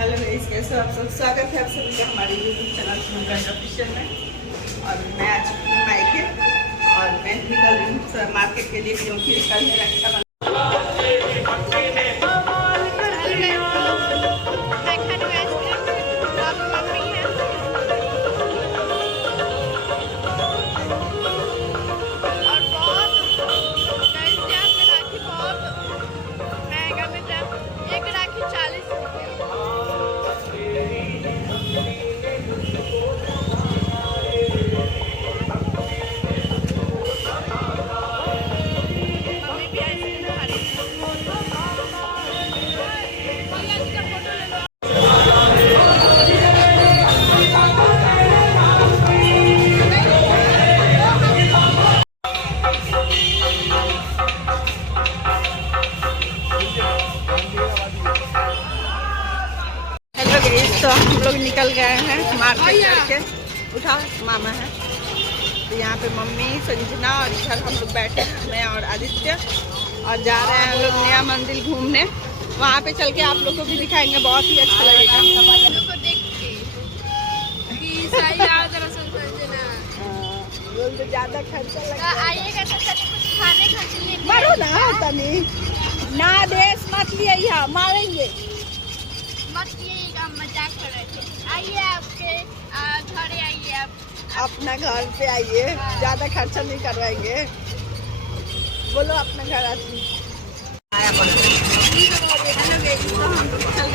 Hello guys, कैसे हो आप सब। स्वागत है आप सभी का हमारे यूट्यूब चैनल सुनगंज ऑफिशियल में। और मैं आ चुकी हूँ मायके और मैं निकल रही हूँ मार्केट के लिए, क्योंकि कल है रक्षाबंधन। तो हम लोग निकल गए हैं मार्केट करके। उठा मामा है तो यहाँ पे मम्मी संजना और इधर हम लोग बैठे हैं, मैं और आदित्य, और जा रहे हैं हम लोग नया मंदिर घूमने। वहाँ पे चल के आप लोग को भी दिखाएंगे, बहुत ही अच्छा लगेगा। तो ज्यादा खर्चा आइएगा तो कुछ खाने का चीज मारो ना तनी ना देश मत लिया मारेंगे मत किएगा, मजाक कर रहे थे। आइए आपके घर आइए, आप अपना घर पे आइए, ज्यादा खर्चा नहीं करवाएंगे। बोलो अपना घर आती आया तो हम लोग चल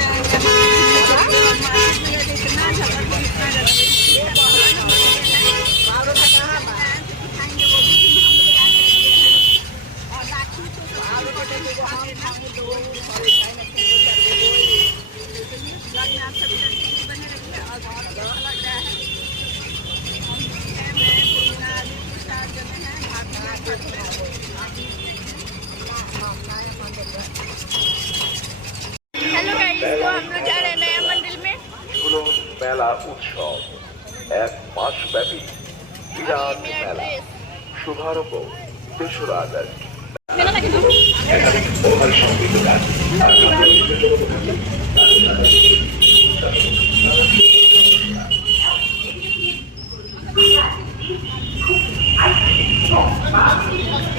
हेलो गाइस, तो हम लोग जा रहे हैं नया मंदिर में। मेला उत्सव एक मासব্যাপী বিরাট মেলা শুভারম্ভ 3রা আগস্ট।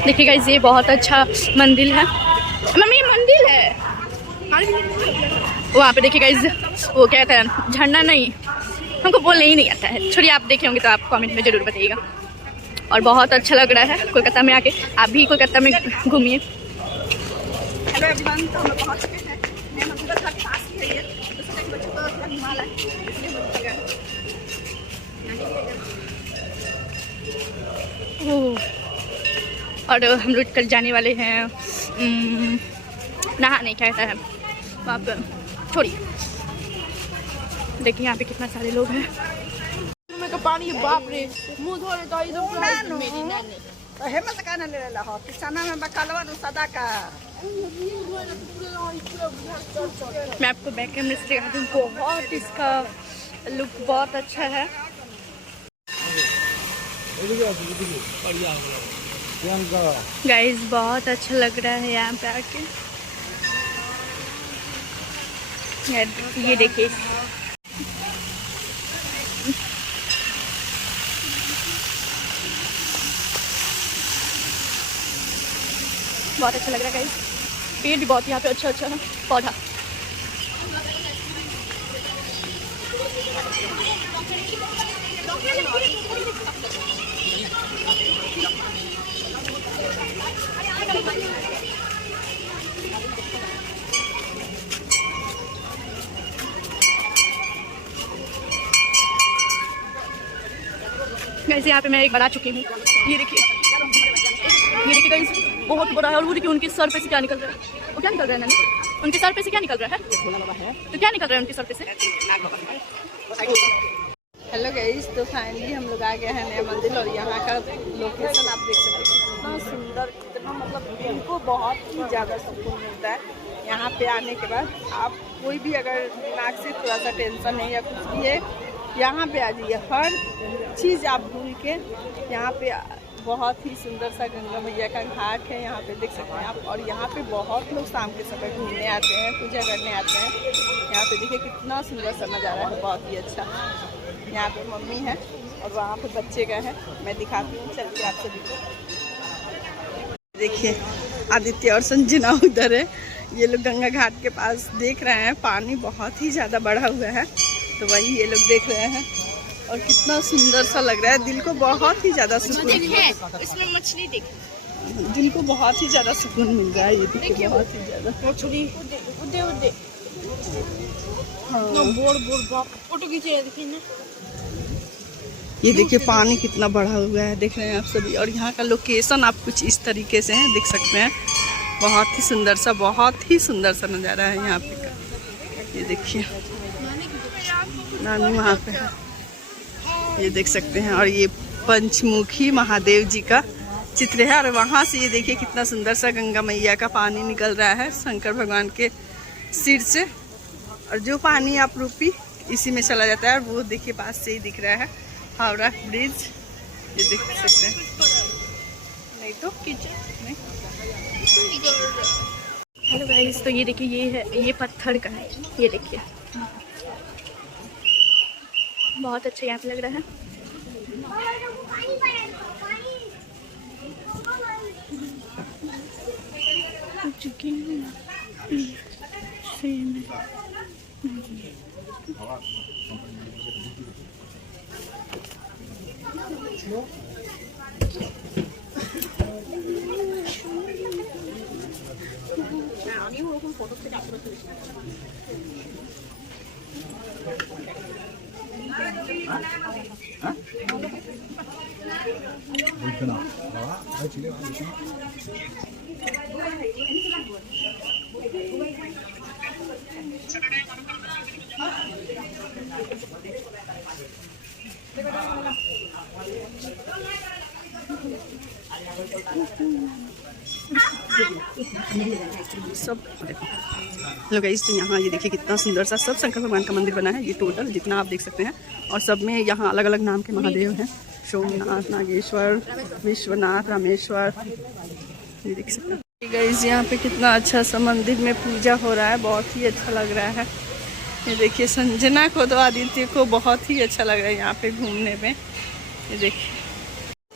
देखिए गाइस, ये बहुत अच्छा मंदिर है। मम्मी ये मंदिर है वहाँ पे। देखिए गाइस, वो क्या कहते हैं, झरना नहीं, हमको बोलने ही नहीं आता है। छोड़िए, आप देखे होंगे तो आप कमेंट में ज़रूर बताइएगा। और बहुत अच्छा लग रहा है कोलकाता में आके। आप भी कोलकाता में घूमिए। हेलो एवरीवन, तो हम लोग पहुंच चुके हैं नया मंदिर का पास ही है। तो सोचा कि बच्चों को हिमालय इसलिए हम लोग गए। और हम लोग कल जाने वाले हैं नहाने, क्या कहता है वहाँ पर। छोड़िए, देखिए यहाँ पे कितना सारे लोग हैं। का पानी बाप रे, मुंह धो रहे तो एकदम मेरी नानी तो हेमंत का न ले रहा हो किसाना में बकालवा न सदा का। मैं आपको बैक कैमरे से दिखाती हूँ। बहुत इसका लुक बहुत अच्छा है। गाइस, बहुत अच्छा लग रहा है यहाँ पे आके। ये देखिए, बहुत अच्छा लग रहा है गाइस। पेड़ भी बहुत यहाँ पे अच्छा अच्छा है, पौधा। गाइस, यहाँ पे मैं एक बार आ चुकी हूँ। ये देखिए गाइस, बहुत बड़ा है। और वो देखिए, उनके सर पे से क्या निकल रहा है। वो क्या निकल रहा है नानी? उनके सर पे से क्या निकल रहा है? तो क्या निकल रहा है उनके सर पे से? हेलो गाइस, तो फाइनली हम लोग आ गए हैं नया मंदिर। और यहाँ का लोकेशन आप देख सकते हैं, कितना सुंदर, कितना मतलब इनको बहुत ही ज़्यादा सुकून मिलता है यहाँ पे आने के बाद। आप कोई भी अगर दिमाग से थोड़ा सा टेंशन है या कुछ भी है, यहाँ पे आ जाइए। हर चीज़ आप भूल के यहाँ पे बहुत ही सुंदर सा गंगा मैया का घाट है, यहाँ पे देख सकते हैं आप। और यहाँ पे बहुत लोग शाम के समय घूमने आते हैं, पूजा करने आते हैं। यहाँ पे देखिए कितना सुंदर सा नज़ारा है, बहुत ही अच्छा। यहाँ पे मम्मी है और वहाँ पे बच्चे का है, मैं दिखाती हूँ, चलिए आप सभी को। देखिए आदित्य और संजना उधर है, ये लोग गंगा घाट के पास देख रहे हैं, पानी बहुत ही ज़्यादा बढ़ा हुआ है तो वही ये लोग देख रहे हैं और कितना सुंदर सा लग रहा है, दिल को बहुत ही ज़्यादा सुकून, इसमें मछली देख, दिल को बहुत ही ज़्यादा सुकून मिल रहा है, ये देखिए बहुत ही ज़्यादा। फोटो खींचे देखिए ना, ये देखिए पानी कितना बढ़ा हुआ है, देख रहे हैं आप सभी। और यहाँ का लोकेशन आप कुछ इस तरीके से है, देख सकते हैं, बहुत ही सुंदर सा, बहुत ही सुंदर सा नज़ारा है यहाँ पे। ये देखिए नानी वहाँ पे है, ये देख सकते हैं। और ये पंचमुखी महादेव जी का चित्र है और वहाँ से ये देखिए कितना सुंदर सा गंगा मैया का पानी निकल रहा है शंकर भगवान के सिर से, और जो पानी आप रूपी इसी में चला जाता है। और वो देखिए पास से ही दिख रहा है हावड़ा ब्रिज, ये देख सकते हैं, नहीं तो किचन नहीं। हेलो गाइस, तो ये देखिए ये है, ये पत्थर का है, ये देखिए बहुत अच्छा यहाँ पे लग रहा है। सब देखो हेलो गाइस, तो यहाँ ये देखिए कितना सुंदर सा सब शंकर भगवान का मंदिर बना है, ये टोटल जितना आप देख सकते हैं। और सब में यहाँ अलग अलग नाम के महादेव हैं, सोमनाथ, नागेश्वर, विश्वनाथ, रामेश्वर, ये देख सकते हैं गाइस। यहाँ पे कितना अच्छा सा मंदिर में पूजा हो रहा है, बहुत ही अच्छा लग रहा है। ये देखिए संजना को तो आदित्य को बहुत ही अच्छा लग रहा है यहाँ पे घूमने में, ये देखिए।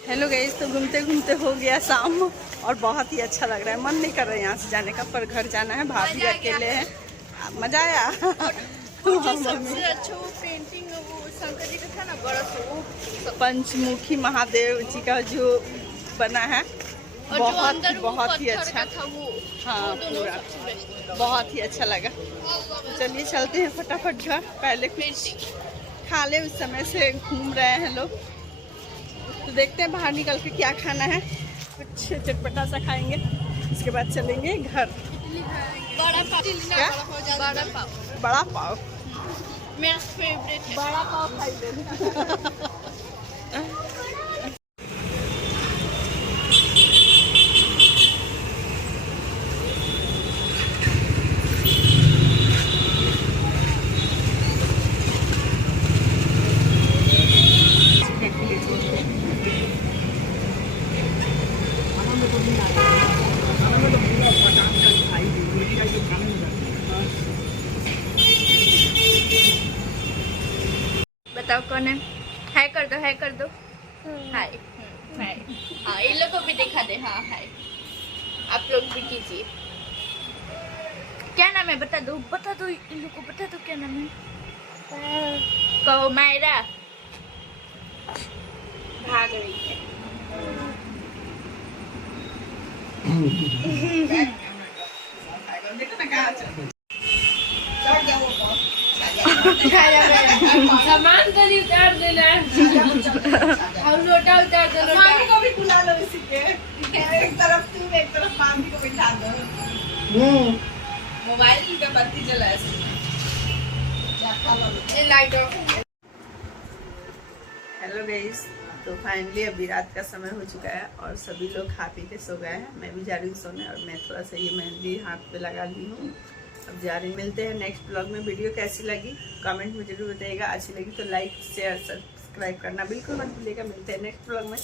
हेलो गाइस, तो घूमते घूमते हो गया शाम और बहुत ही अच्छा लग रहा है, मन नहीं कर रहा है यहाँ से जाने का, पर घर जाना है, भाभी अकेले हैं। मजा आया। सबसे अच्छा वो पेंटिंग वो शंकर जी का था ना, बड़ा सा पंचमुखी महादेव जी का जो बना है, और बहुत ही अच्छा था वो, हाँ पूरा बहुत ही अच्छा लगा। तो चलिए चलते हैं फटाफट घर, पहले कुछ खा ले, उस समय से घूम रहे हैं लोग, तो देखते हैं बाहर निकल के क्या खाना है, कुछ चटपटा सा खाएंगे, इसके बाद चलेंगे घर। बड़ा पाव मेरा फेवरेट है, बड़ा पाव खाई। बताओ कौन है, हाय कर दो, हाय कर दो, हाय हाय। हाँ इन लोग को भी दिखा दे, हाँ हाय, आप लोग भी कीजिए। क्या नाम है बता दो इन लोग को, बता दो क्या नाम है, कहो मायरा। भाग रही है। सामान तो नहीं उतार देना, और लोटा उतार दो, मामी को भी बुला लो इसी के, एक तरफ तुम एक तरफ मामी को बिठा दो। मोबाइल का बत्ती जला है, लाइट ऑफ। हेलो गाइस, तो फाइनली अभी रात का समय हो चुका है और सभी लोग खा पी के सो गए हैं, मैं भी जा रही हूँ सोने। और मैं थोड़ा सा ये मेहंदी हाथ पे लगा ली हूँ, अब जा रही। मिलते हैं नेक्स्ट ब्लॉग में। वीडियो कैसी लगी कमेंट में जरूर बताइएगा, अच्छी लगी तो लाइक शेयर सब्सक्राइब करना बिल्कुल मत भूलिएगा। मिलते हैं नेक्स्ट ब्लॉग में,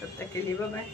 तब तक के लिए बाय बाय।